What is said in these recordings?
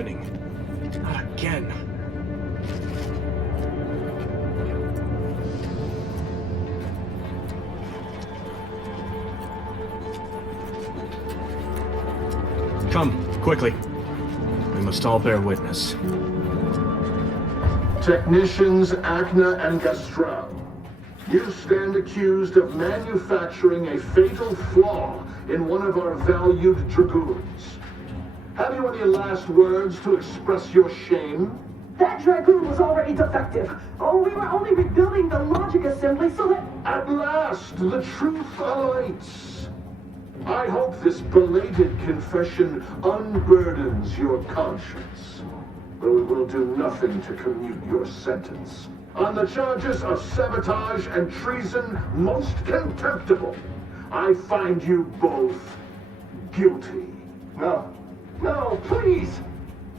happening. Not again. Come, quickly. We must all bear witness. Technicians Acna and Gastral, you stand accused of manufacturing a fatal flaw in one of our valued dragoons. Have you any last words to express your shame? That dragoon was already defective. Oh, we were only rebuilding the logic assembly so that... At last, the truth awaits. I hope this belated confession unburdens your conscience, though it will do nothing to commute your sentence. On the charges of sabotage and treason most contemptible, I find you both guilty. No. No, please!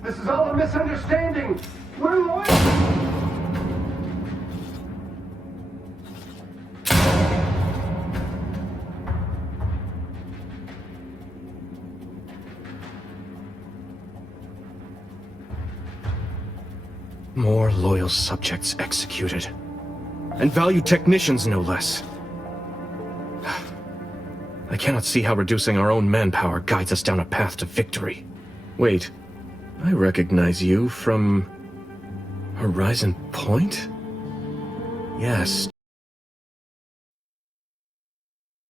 This is all a misunderstanding! We're loyal! More loyal subjects executed. And valued technicians, no less. I cannot see how reducing our own manpower guides us down a path to victory. Wait, I recognize you from... Horizon Point? Yes.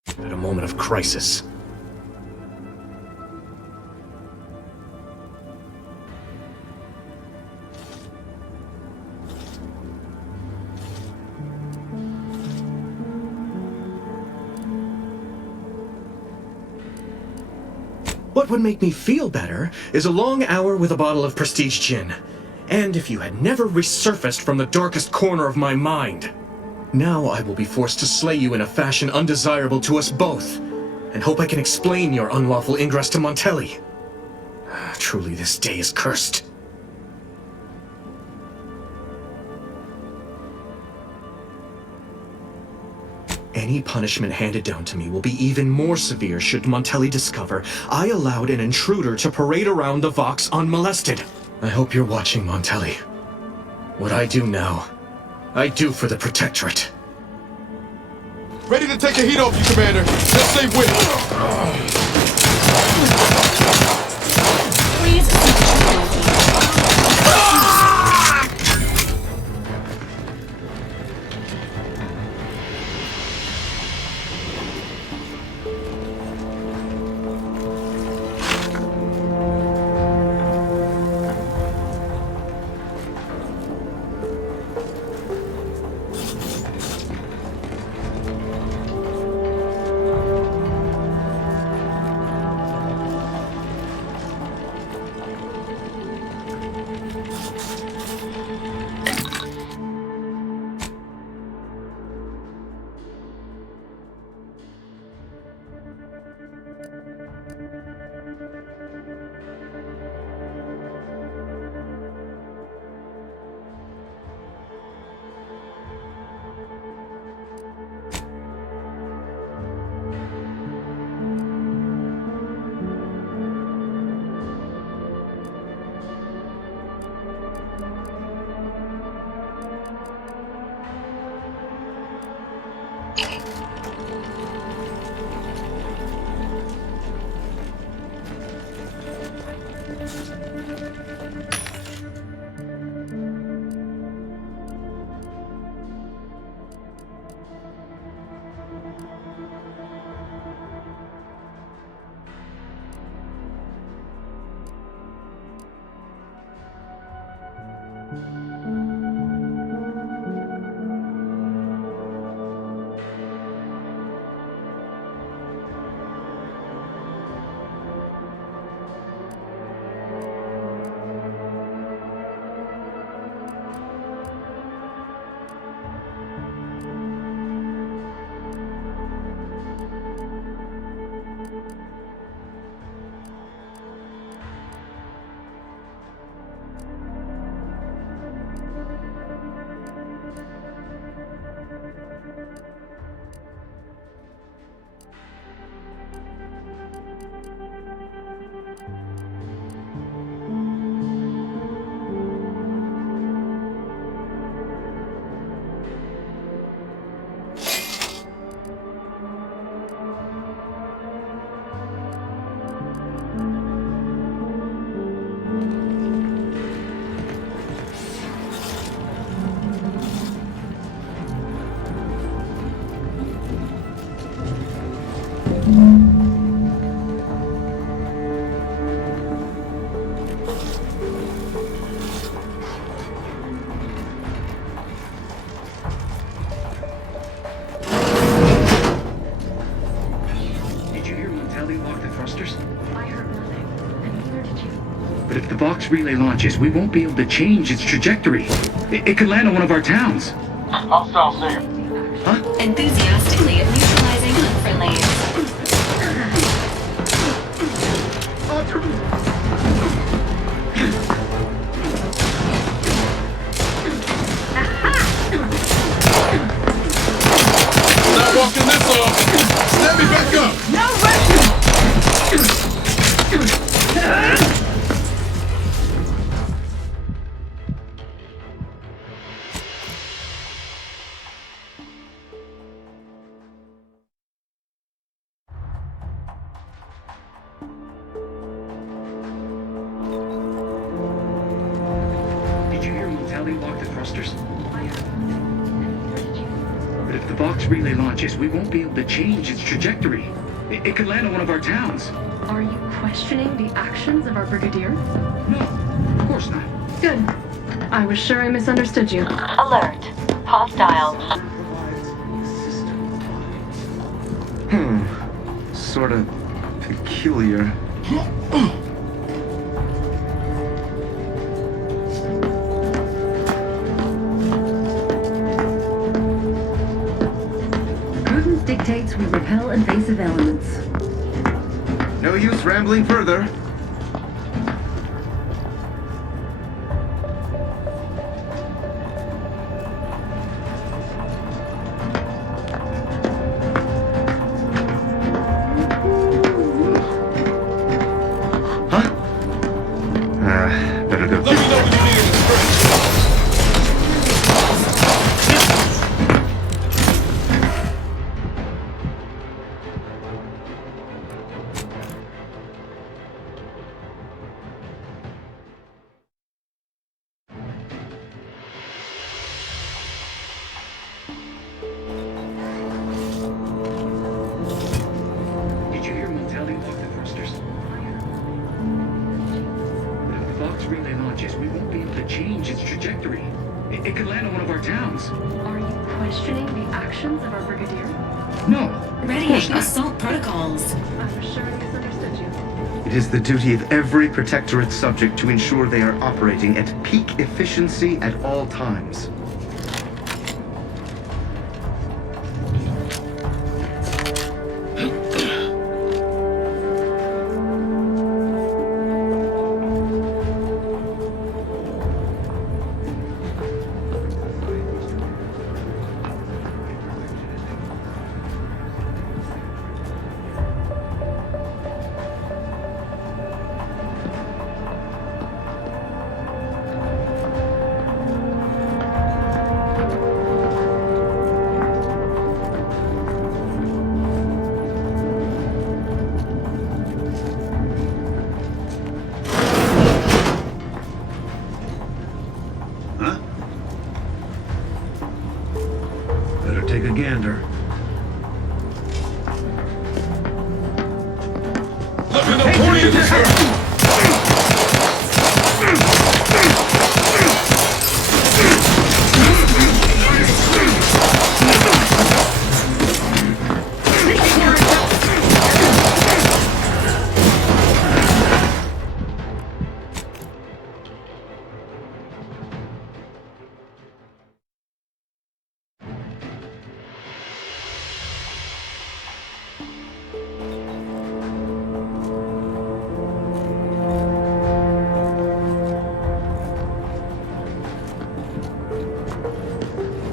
At a moment of crisis. What would make me feel better is a long hour with a bottle of prestige gin. And if you had never resurfaced from the darkest corner of my mind. Now I will be forced to slay you in a fashion undesirable to us both, and hope I can explain your unlawful ingress to Montelli. Truly, this day is cursed. Any punishment handed down to me will be even more severe should Montelli discover I allowed an intruder to parade around the Vox unmolested. I hope you're watching, Montelli. What I do now, I do for the Protectorate. Ready to take the heat off you, Commander. Just say when. Please. thrusters? I heard nothing, and neither did you. But if the Vox relay launches, we won't be able to change its trajectory. It could land on one of our towns. Hostiles there. Huh? Enthusiastically neutralizing unfriendlies. Not walking this off. Stand me back up. No rushing! Did you hear Motelli lock the thrusters? I heard nothing, and neither did you. But if the Vox relay launches, we won't be able to change its trajectory. It could land on one of our towns. Are you questioning the actions of our brigadier? No, of course not. Good. I was sure I misunderstood you. Alert. Hostiles. Sort of peculiar. Prudence dictates we repel invasive elements. No use rambling further. Better go. Let me know when you need a stretch. Did you hear Motelli lock the thrusters? But if the Vox relay launches, we won't be able to change its trajectory. It could land on one of our towns. Are you questioning the actions of our brigadier? No, of Ready course not. assault protocols. I was sure I misunderstood you. It is the duty of every Protectorate subject to ensure they are operating at peak efficiency at all times. Better take a gander. Let me know who you deserve.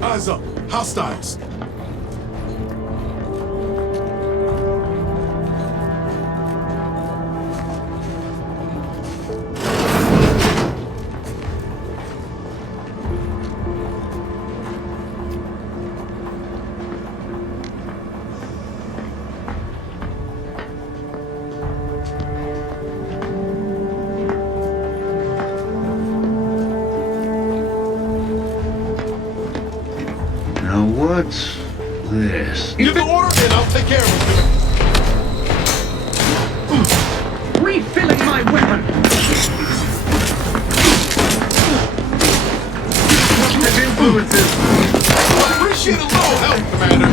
Eyes up. Hostiles. Now what's this? Give the order and I'll take care of it. Refilling my weapon! Positive influences. Appreciate a little help, Commander.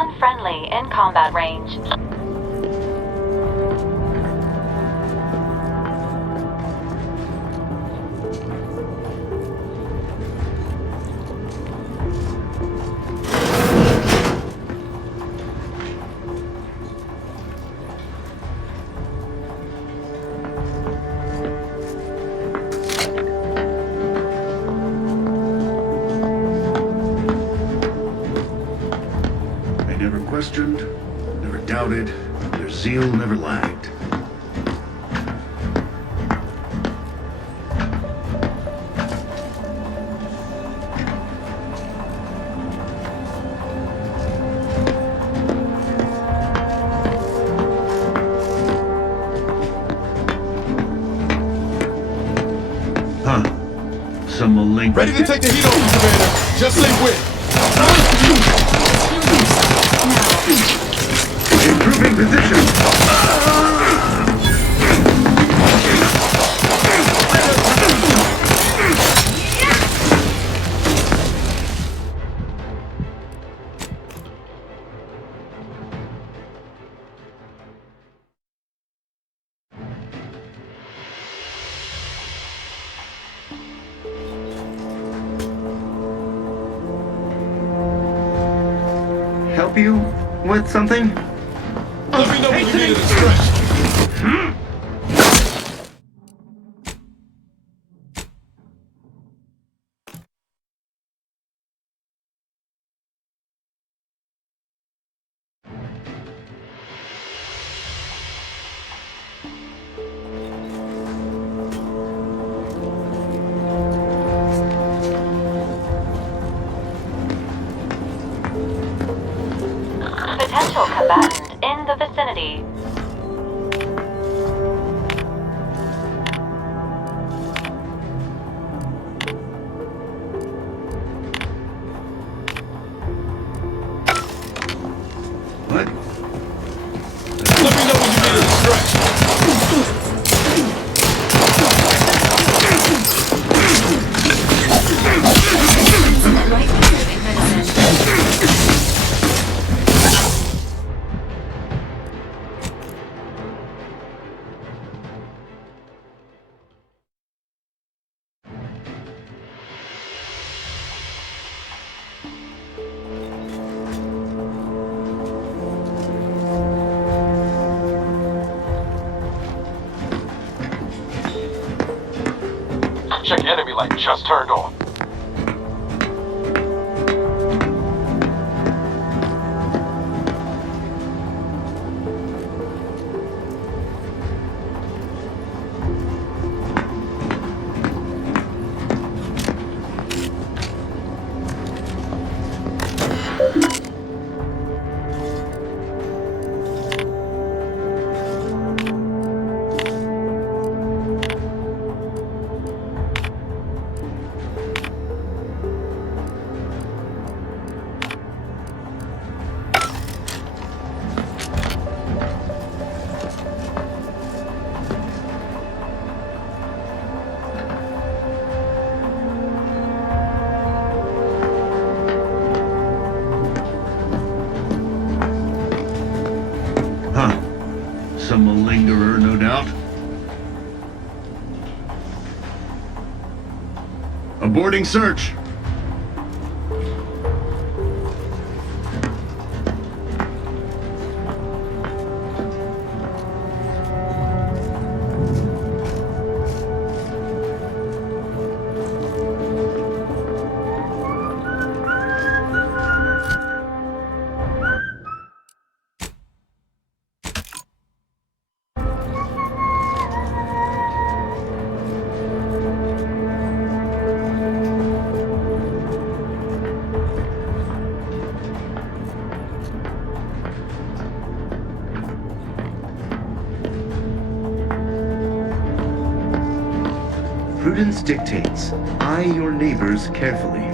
Unfriendly in combat range. Questioned, never doubted, their zeal never lagged. Huh. Some malign. Ready to take the heat off you, Commander. Just say when. Improving position. Help you with something? Let me know when you need it to stretch. Potential combatant in the vicinity. What? Let me know when you need it to stretch. Check enemy light just turned on. Some malingerer, no doubt. Aborting search. Prudence dictates, eye your neighbors carefully.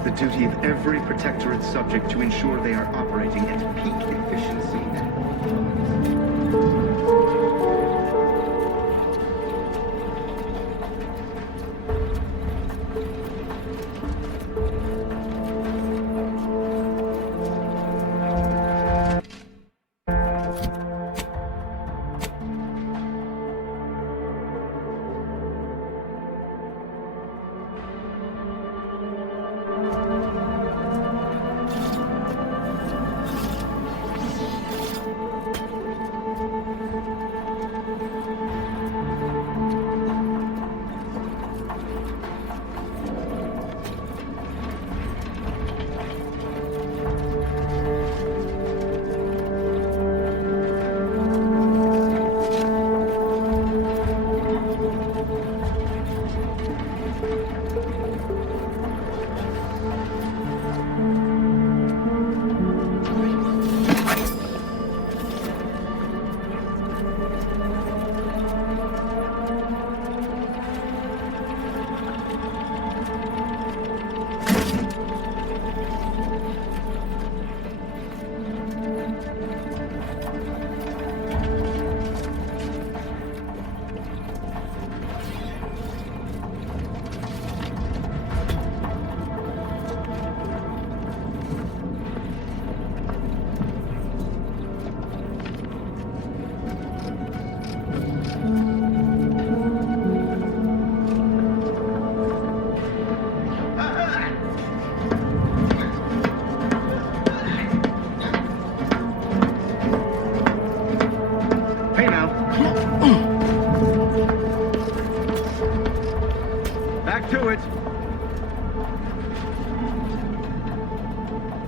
is the duty of every protectorate subject to ensure they are operating at peak efficiency.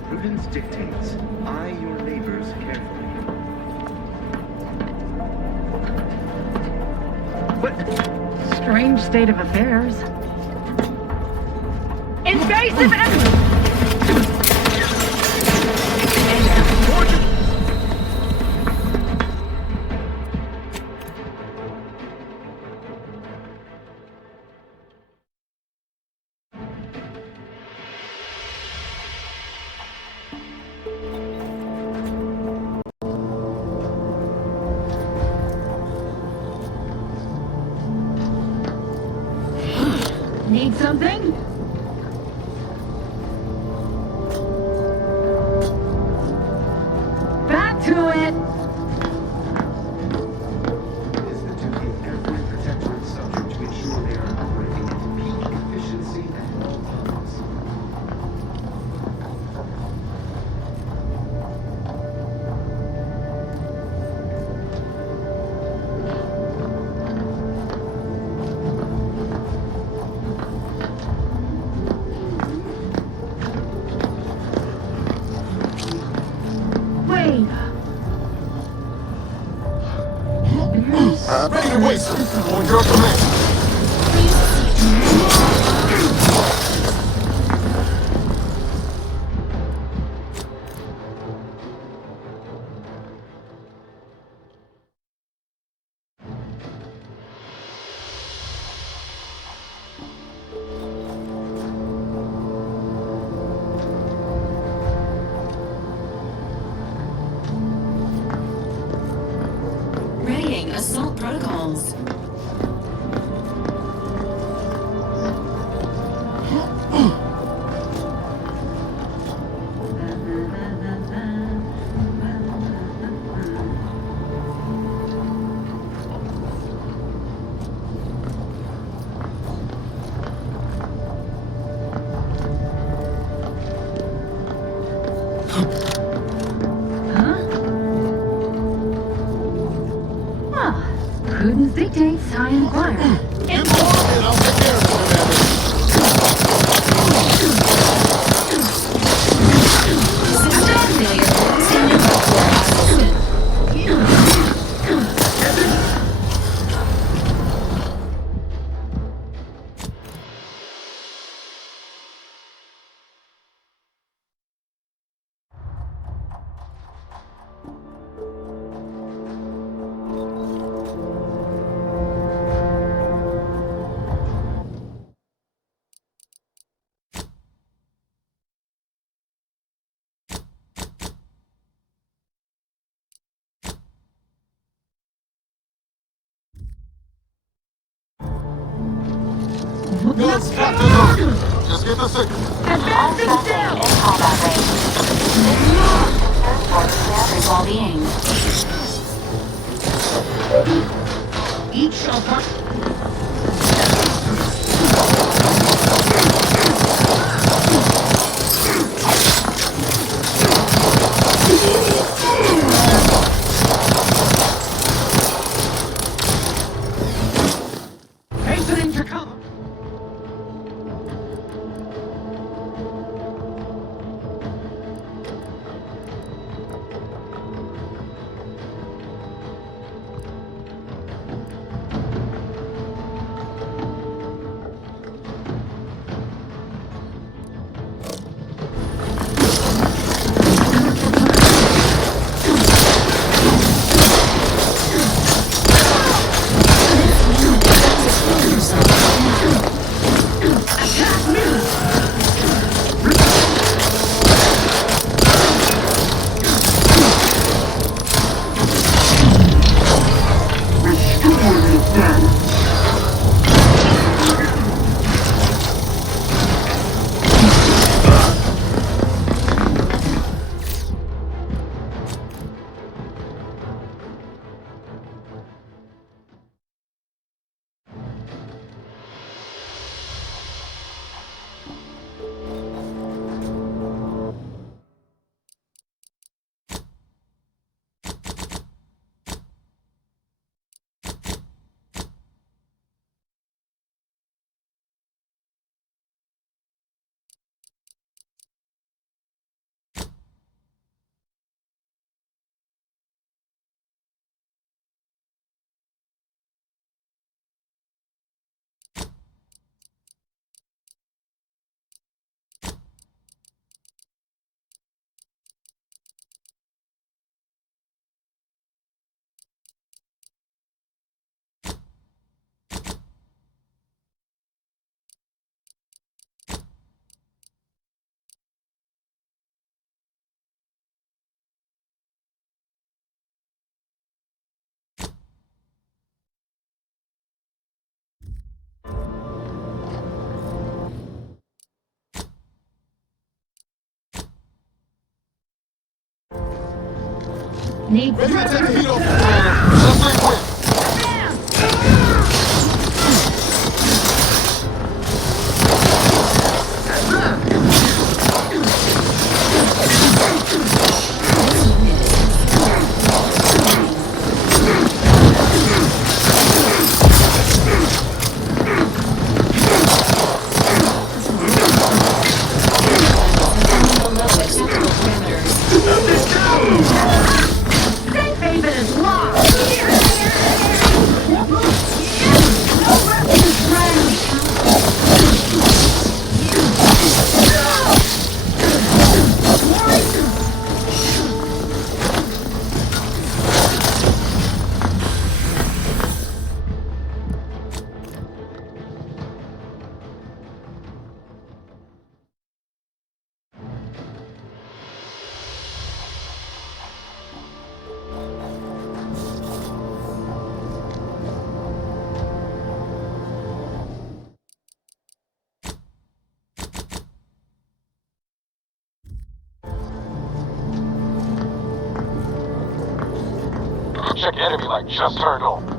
Prudence dictates, eye your neighbors carefully. What? Strange state of affairs. Invasive enemy! Need something? Back to it! It is the duty of every protectorate subject to ensure they are operating at peak efficiency at all times. Ready to waste on your command. Readying assault protocols. Prudence dictates, I inquire. And I'll take care of it, System failure. Standing by for assessment. Guns captain loaded. Just get the signal. Advancing down. In combat range. This concern for commander's well-being. Each shall touch. Hastening to cover. Need Ready to take the heat off you, Commander. Just say when. Safe haven is locked. Check enemy light just turned on.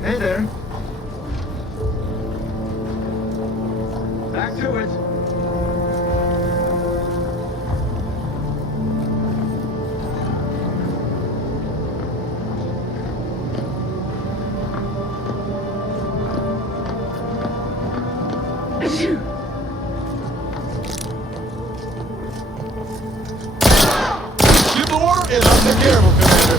Hey there. Back to it. Give the order and I'll take care of him, Commander.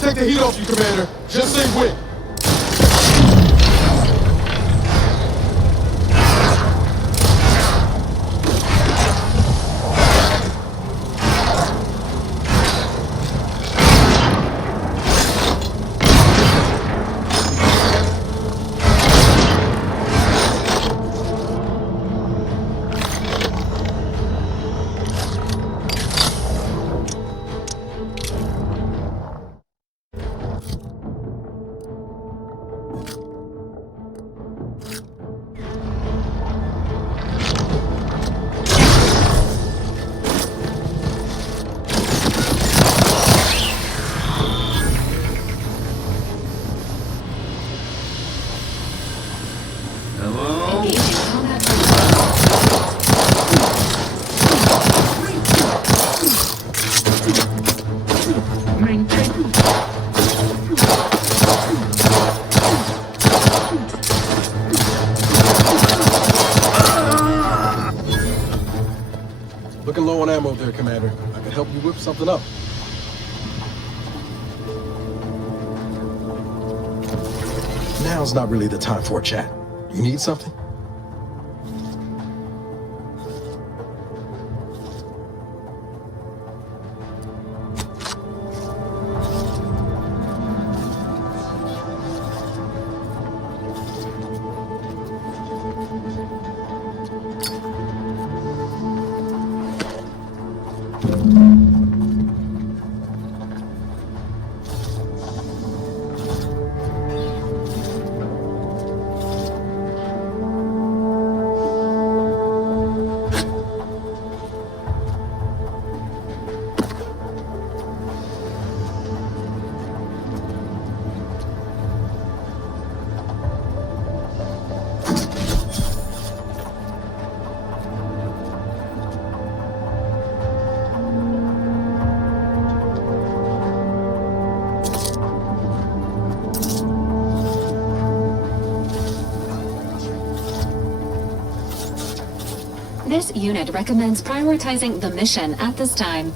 Take the heat off you, Commander. Just say when. Looking low on ammo there, Commander. I can help you whip something up. Now's not really the time for a chat. You need something? This unit recommends prioritizing the mission at this time.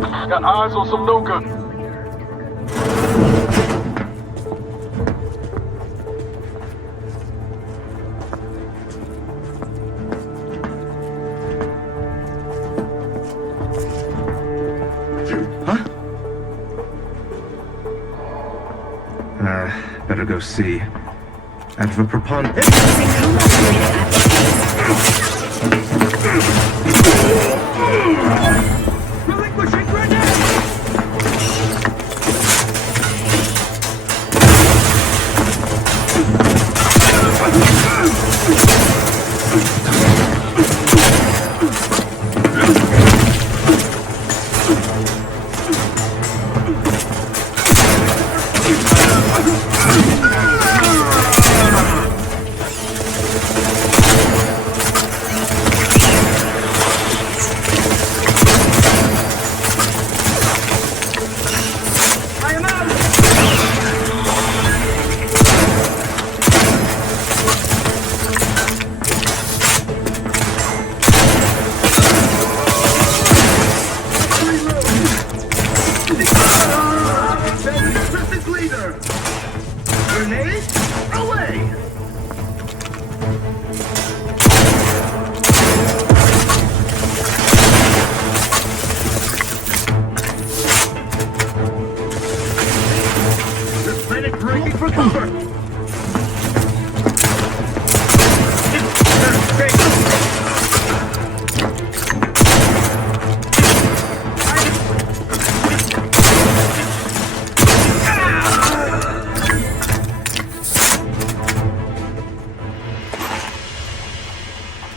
Got eyes on some no good. Better go see. Out of a preponderance. Relinquishing grenade!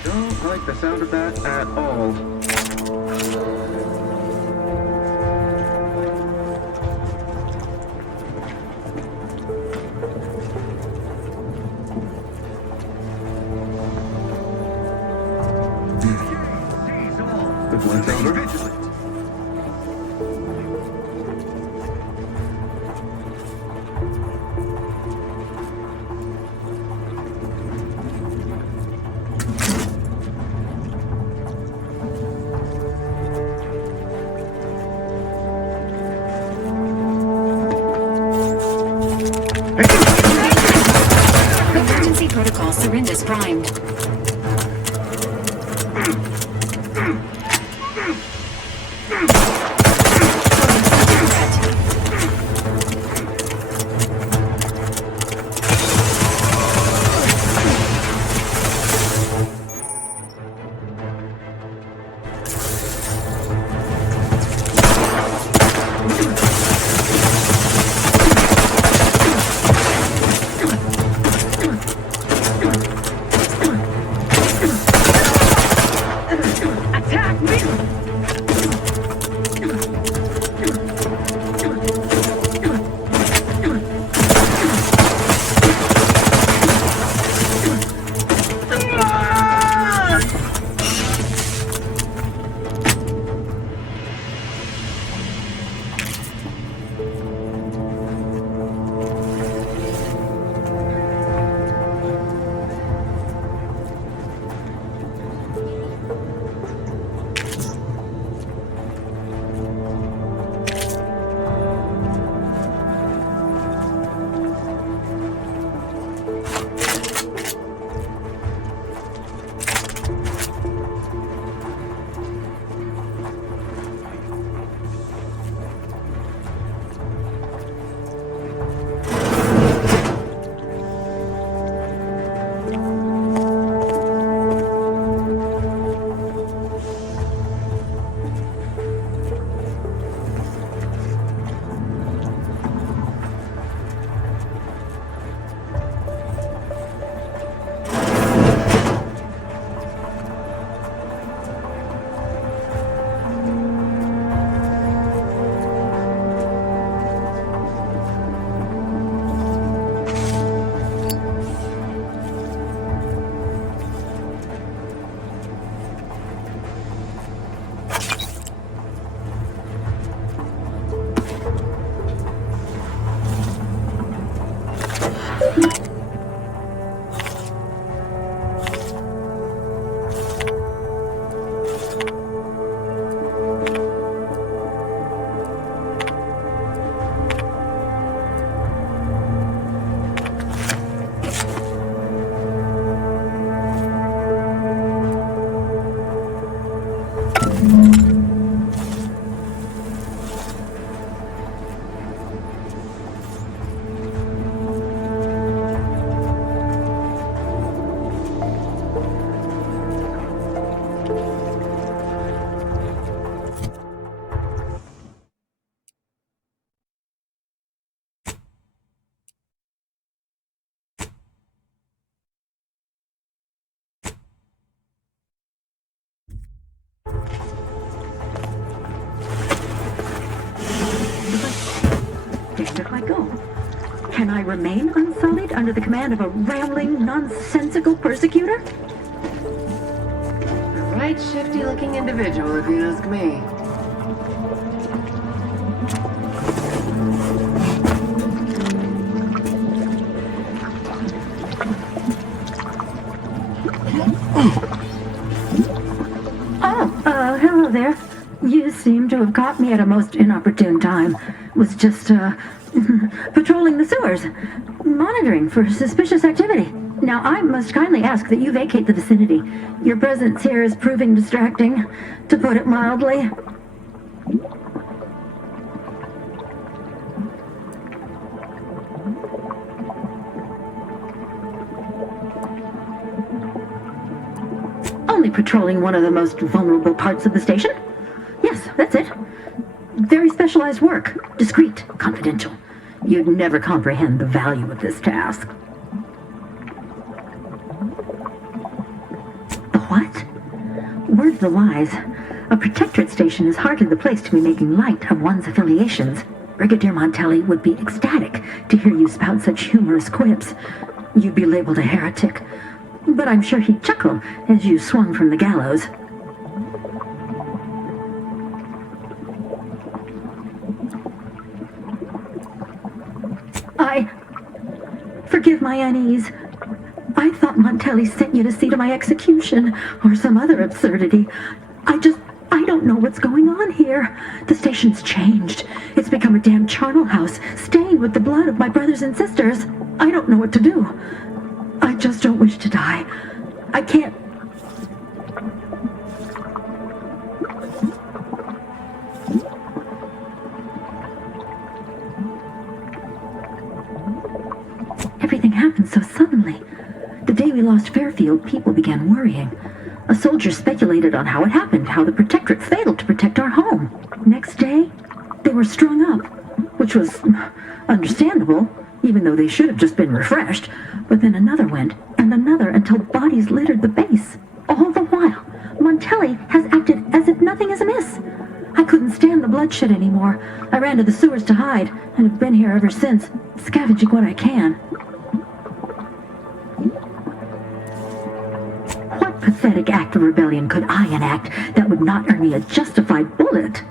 Don't like the sound of that at all. Good one, Taylor. Emergency protocol syringes primed. stand if I go. Can I remain unsullied under the command of a rambling, nonsensical persecutor? A right shifty-looking individual, if you ask me. Hello there. You seem to have caught me at a most inopportune time. Was just, patrolling the sewers, monitoring for suspicious activity. Now, I must kindly ask that you vacate the vicinity. Your presence here is proving distracting, to put it mildly. Only patrolling one of the most vulnerable parts of the station? Yes, that's it. Very specialized work. Discreet, confidential. You'd never comprehend the value of this task. The what? Word the wise. A protectorate station is hardly the place to be making light of one's affiliations. Brigadier Montelli would be ecstatic to hear you spout such humorous quips. You'd be labeled a heretic. But I'm sure he'd chuckle as you swung from the gallows. Forgive my unease. I thought Montelli sent you to see to my execution, or some other absurdity. I don't know what's going on here. The station's changed. It's become a damn charnel house, stained with the blood of my brothers and sisters. I don't know what to do. I just don't wish to die. I can't... Everything happened so suddenly. The day we lost Fairfield, people began worrying. A soldier speculated on how it happened, how the Protectorate failed to protect our home. Next day, they were strung up, which was understandable, even though they should have just been refreshed. But then another went, and another, until bodies littered the base. All the while, Montelli has acted as if nothing is amiss. I couldn't stand the bloodshed anymore. I ran to the sewers to hide, and have been here ever since, scavenging what I can. What pathetic act of rebellion could I enact that would not earn me a justified bullet?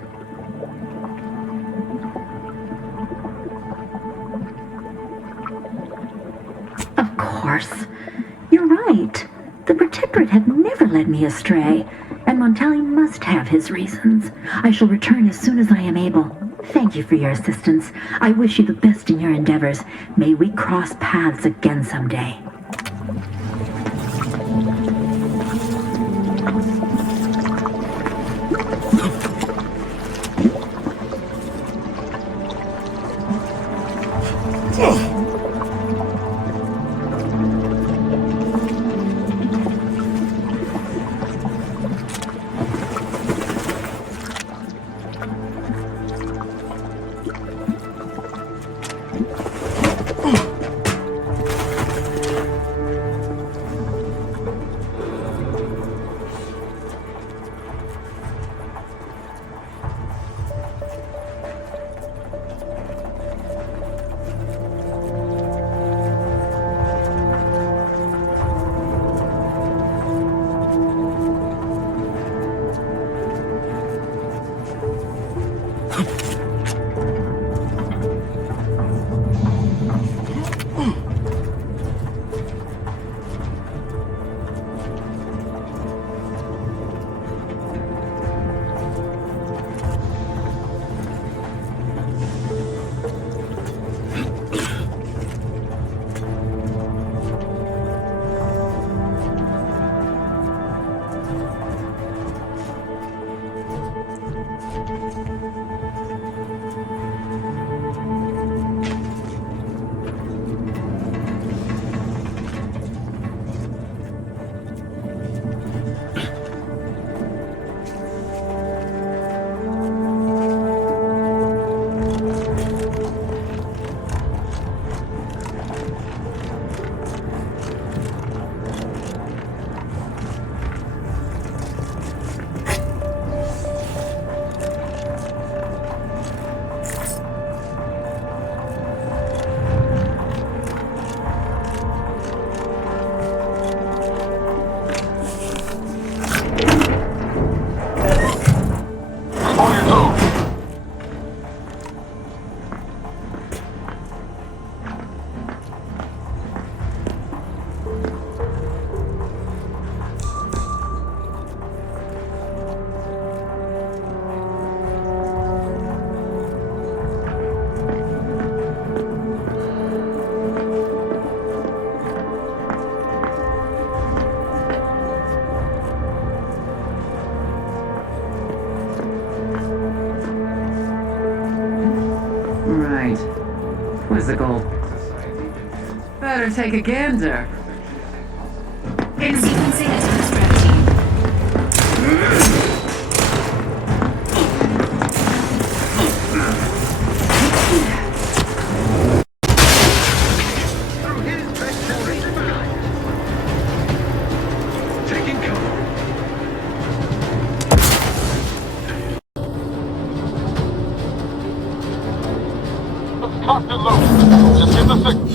Of course. You're right. The Protectorate had never led me astray, and Montelli must have his reasons. I shall return as soon as I am able. Thank you for your assistance. I wish you the best in your endeavors. May we cross paths again someday. Right. Quizzical. Better take a gander. Sequencing as first red team. Taking cover. Let's cock and load. Just get the signal.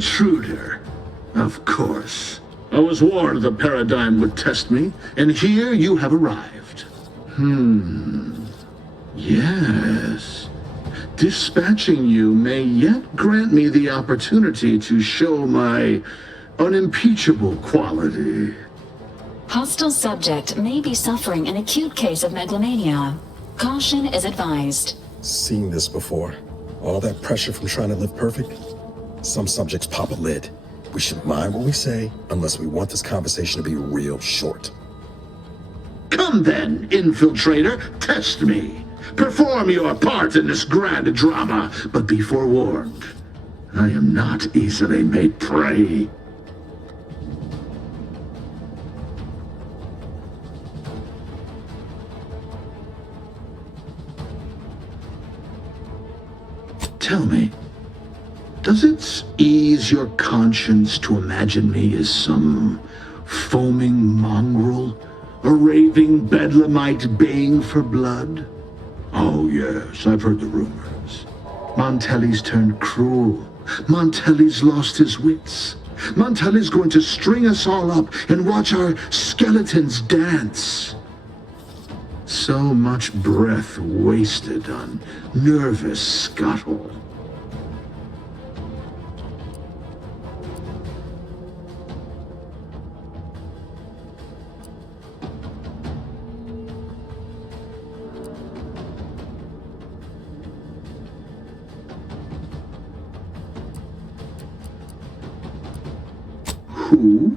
intruder. Of course. I was warned the paradigm would test me, and here you have arrived. Yes. Dispatching you may yet grant me the opportunity to show my unimpeachable quality. Hostile subject may be suffering an acute case of megalomania. Caution is advised. Seen this before. All that pressure from trying to live perfect. Some subjects pop a lid. We should mind what we say unless we want this conversation to be real short. Come then, infiltrator, test me. Perform your part in this grand drama, but be forewarned. I am not easily made prey. Tell me, does it ease your conscience to imagine me as some foaming mongrel, a raving bedlamite baying for blood? Oh yes, I've heard the rumors. Montelli's turned cruel. Montelli's lost his wits. Montelli's going to string us all up and watch our skeletons dance. So much breath wasted on nervous scuttle. Who?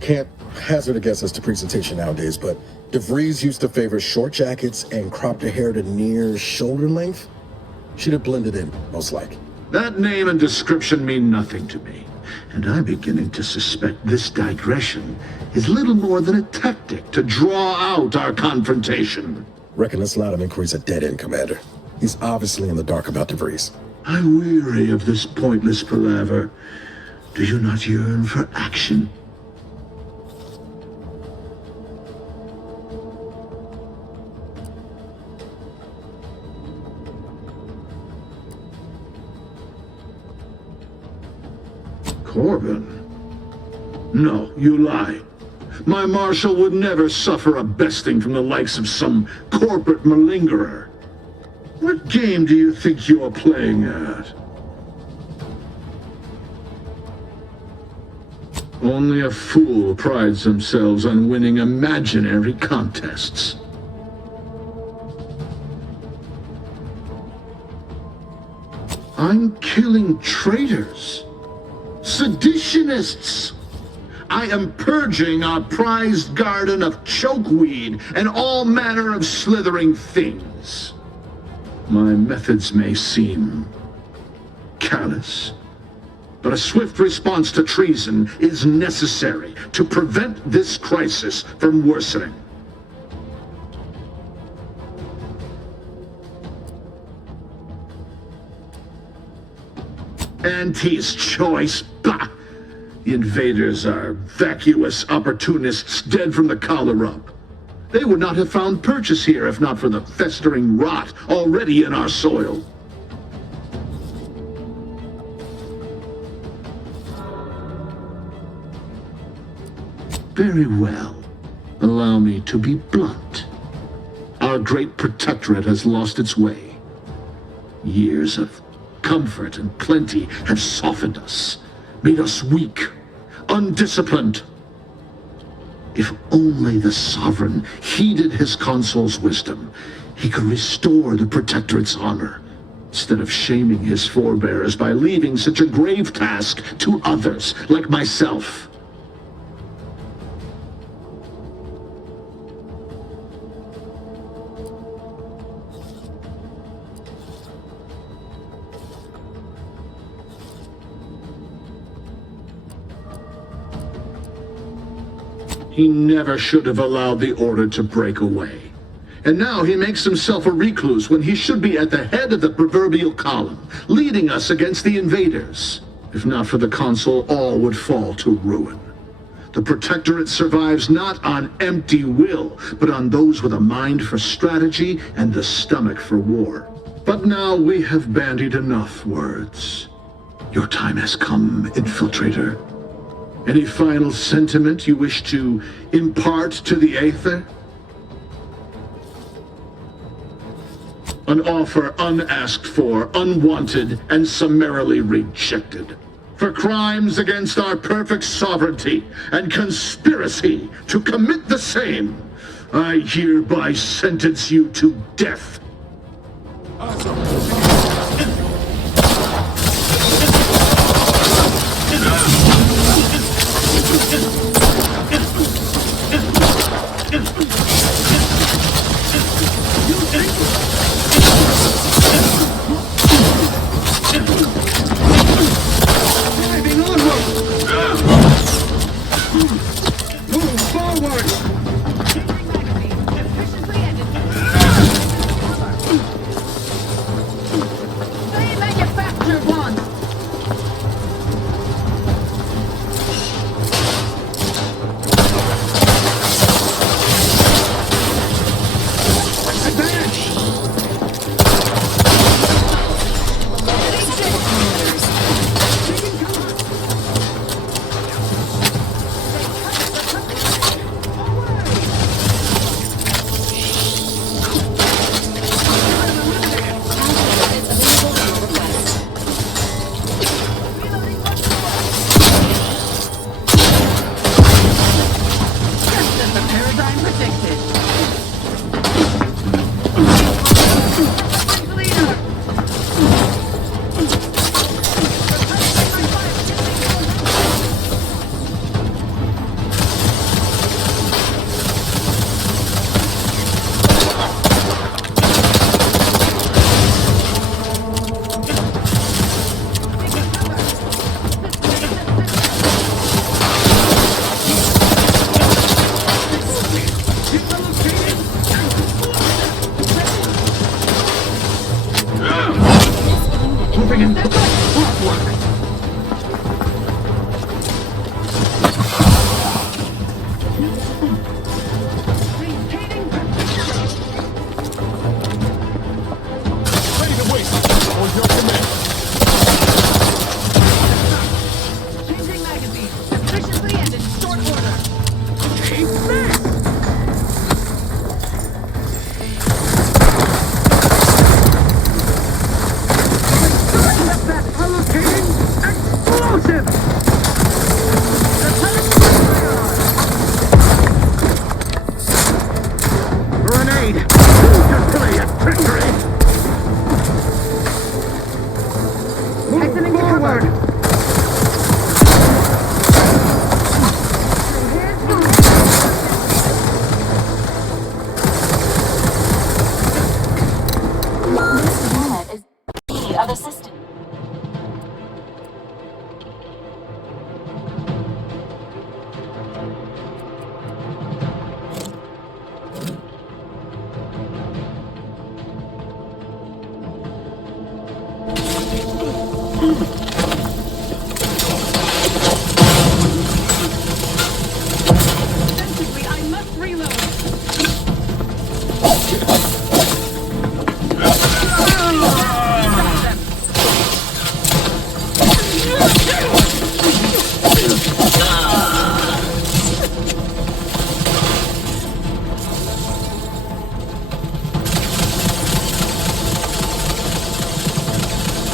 Can't hazard a guess as to presentation nowadays, but DeVries used to favor short jackets and cropped her hair to near shoulder length. She'd have blended in, most like. That name and description mean nothing to me, and I'm beginning to suspect this digression is little more than a tactic to draw out our confrontation. Reckon this line of inquiry's a dead end, Commander. He's obviously in the dark about DeVries. I'm weary of this pointless palaver. Do you not yearn for action? Corbin? No, you lie. My marshal would never suffer a besting from the likes of some corporate malingerer. What game do you think you're playing at? Only a fool prides themselves on winning imaginary contests. I'm killing traitors. Seditionists! I am purging our prized garden of chokeweed and all manner of slithering things. My methods may seem callous, but a swift response to treason is necessary to prevent this crisis from worsening. Auntie's choice, bah! The invaders are vacuous opportunists dead from the collar up. They would not have found purchase here if not for the festering rot already in our soil. Very well. Allow me to be blunt. Our great protectorate has lost its way. Years of comfort and plenty have softened us, made us weak, undisciplined. If only the sovereign heeded his consul's wisdom, he could restore the protectorate's honor, instead of shaming his forebears by leaving such a grave task to others like myself. He never should have allowed the order to break away. And now he makes himself a recluse when he should be at the head of the proverbial column, leading us against the invaders. If not for the consul, all would fall to ruin. The Protectorate survives not on empty will, but on those with a mind for strategy and the stomach for war. But now we have bandied enough words. Your time has come, Infiltrator. Any final sentiment you wish to impart to the Aether? An offer unasked for, unwanted, and summarily rejected. For crimes against our perfect sovereignty and conspiracy to commit the same, I hereby sentence you to death.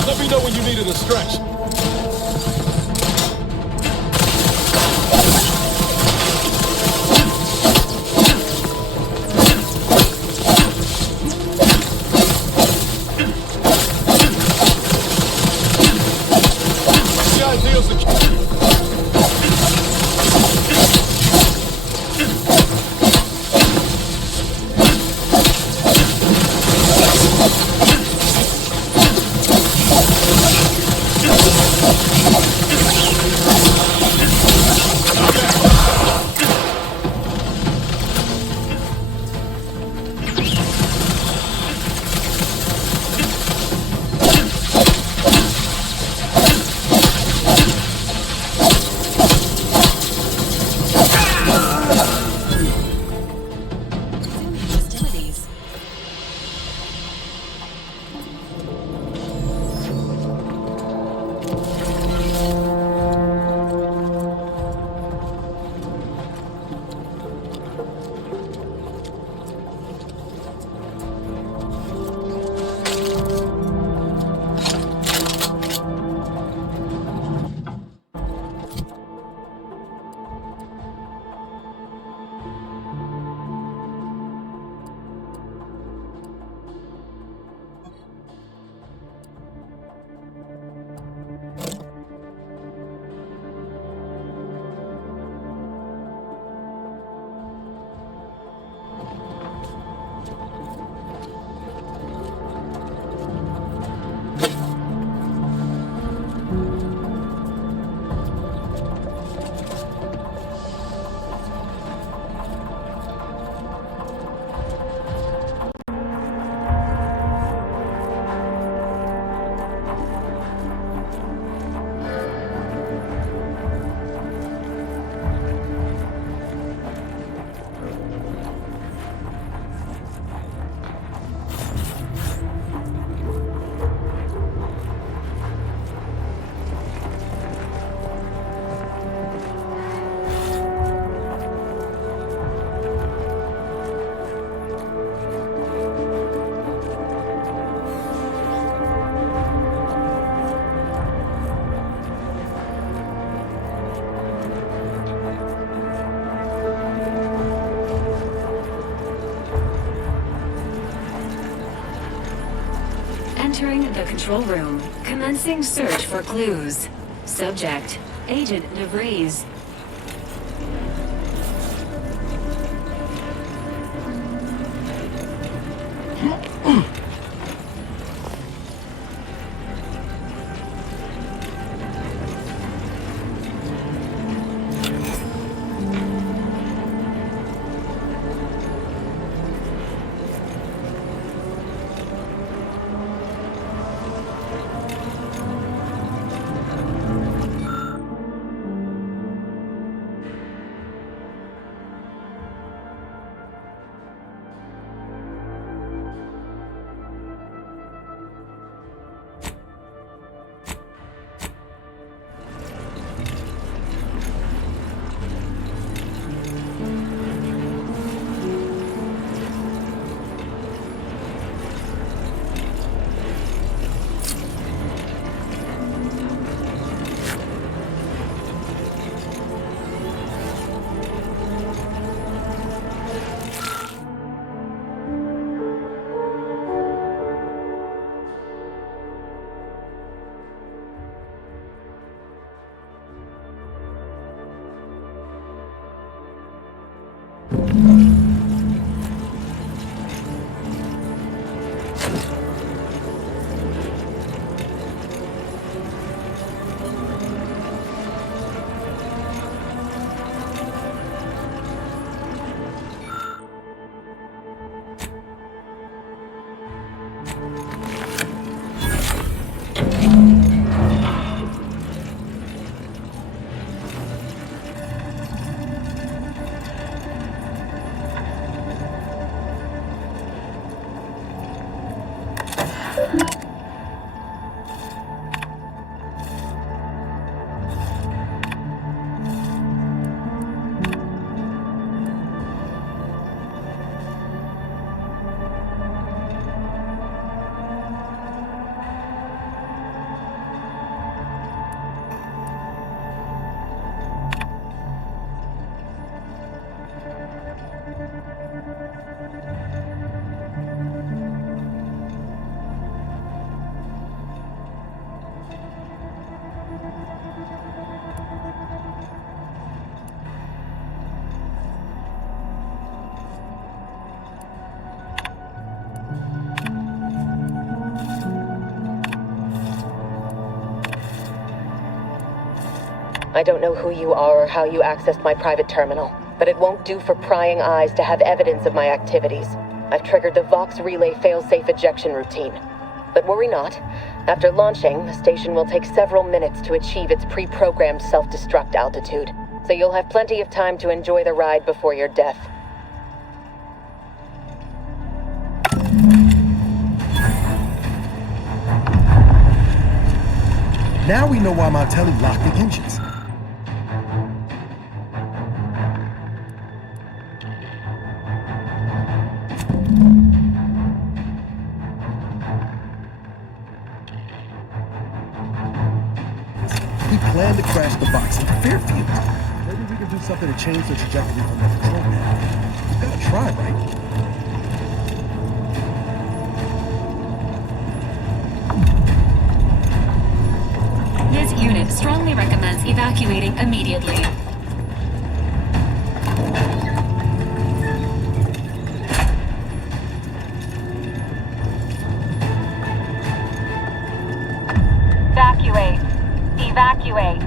Let me know when you needed a stretch. The ideal's the Entering the control room. Commencing search for clues. Subject, Agent DeVries. I don't know who you are or how you accessed my private terminal, but it won't do for prying eyes to have evidence of my activities. I've triggered the Vox Relay failsafe ejection routine. But worry not. After launching, the station will take several minutes to achieve its pre-programmed self-destruct altitude, so you'll have plenty of time to enjoy the ride before your death. Now we know why Montelli locked the engines. He planned to crash the box in Fairfield. Maybe we can do something to change the trajectory from the control panel. We've got to try, right? This unit strongly recommends evacuating immediately. Evacuate. Evacuate.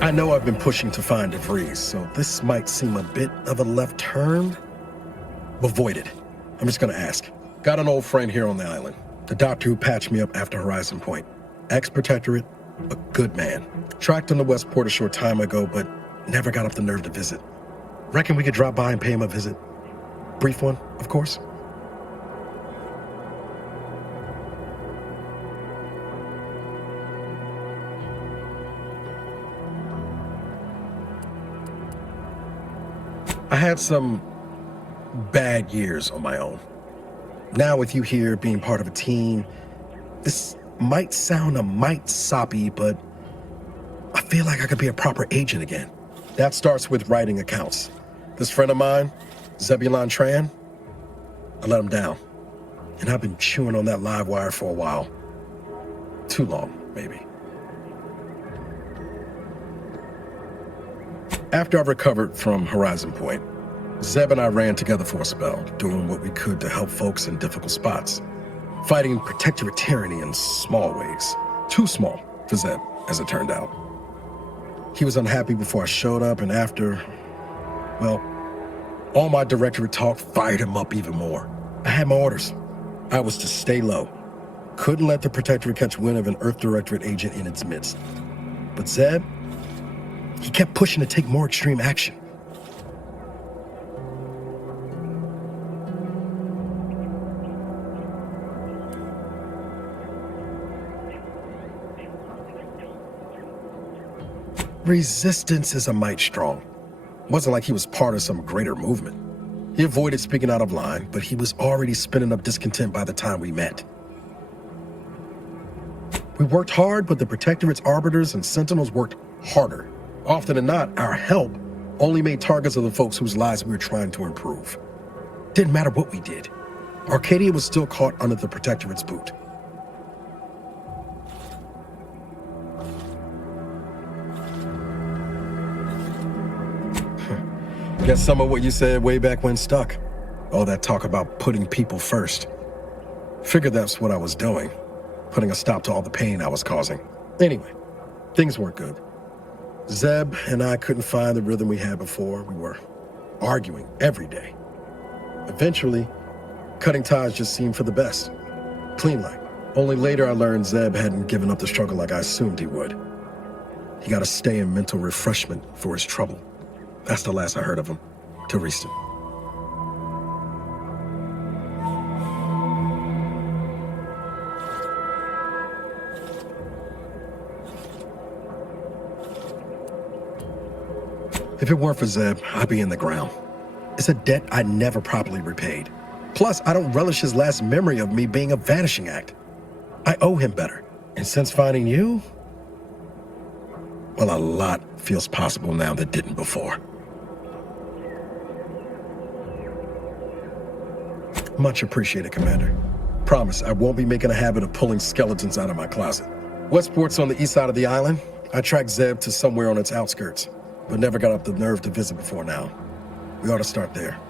I know I've been pushing to find DeVries, so this might seem a bit of a left turn, but void it. I'm just gonna ask. Got an old friend here on the island, the doctor who patched me up after Horizon Point. Ex-protectorate, a good man. Tracked him to Westport a short time ago, but never got up the nerve to visit. Reckon we could drop by and pay him a visit? Brief one, of course. I had some bad years on my own. Now with you here being part of a team, this might sound a mite soppy, but I feel like I could be a proper agent again. That starts with writing accounts. This friend of mine, Zebulon Tran, I let him down. And I've been chewing on that live wire for a while. Too long, maybe. After I recovered from Horizon Point, Zeb and I ran together for a spell, doing what we could to help folks in difficult spots. Fighting protectorate tyranny in small ways. Too small for Zeb, as it turned out. He was unhappy before I showed up, and after, well, all my directorate talk fired him up even more. I had my orders. I was to stay low. Couldn't let the protectorate catch wind of an Earth Directorate agent in its midst. But Zeb, he kept pushing to take more extreme action. Resistance is a mite strong. Wasn't like he was part of some greater movement. He avoided speaking out of line, but he was already spinning up discontent by the time we met. We worked hard, but the Protectorate's arbiters and sentinels worked harder. Often than not, our help only made targets of the folks whose lives we were trying to improve. Didn't matter what we did. Arcadia was still caught under the Protectorate's boot. Guess some of what you said way back when stuck. All that talk about putting people first. Figured that's what I was doing. Putting a stop to all the pain I was causing. Anyway, things weren't good. Zeb and I couldn't find the rhythm we had before. We were arguing every day. Eventually, cutting ties just seemed for the best. Clean like. Only later I learned Zeb hadn't given up the struggle like I assumed he would. He got to stay in mental refreshment for his trouble. That's the last I heard of him, till recent. If it weren't for Zeb, I'd be in the ground. It's a debt I never properly repaid. Plus, I don't relish his last memory of me being a vanishing act. I owe him better. And since finding you, well, a lot feels possible now that didn't before. Much appreciated, Commander. Promise, I won't be making a habit of pulling skeletons out of my closet. Westport's on the east side of the island. I tracked Zeb to somewhere on its outskirts, but never got up the nerve to visit before now. We ought to start there.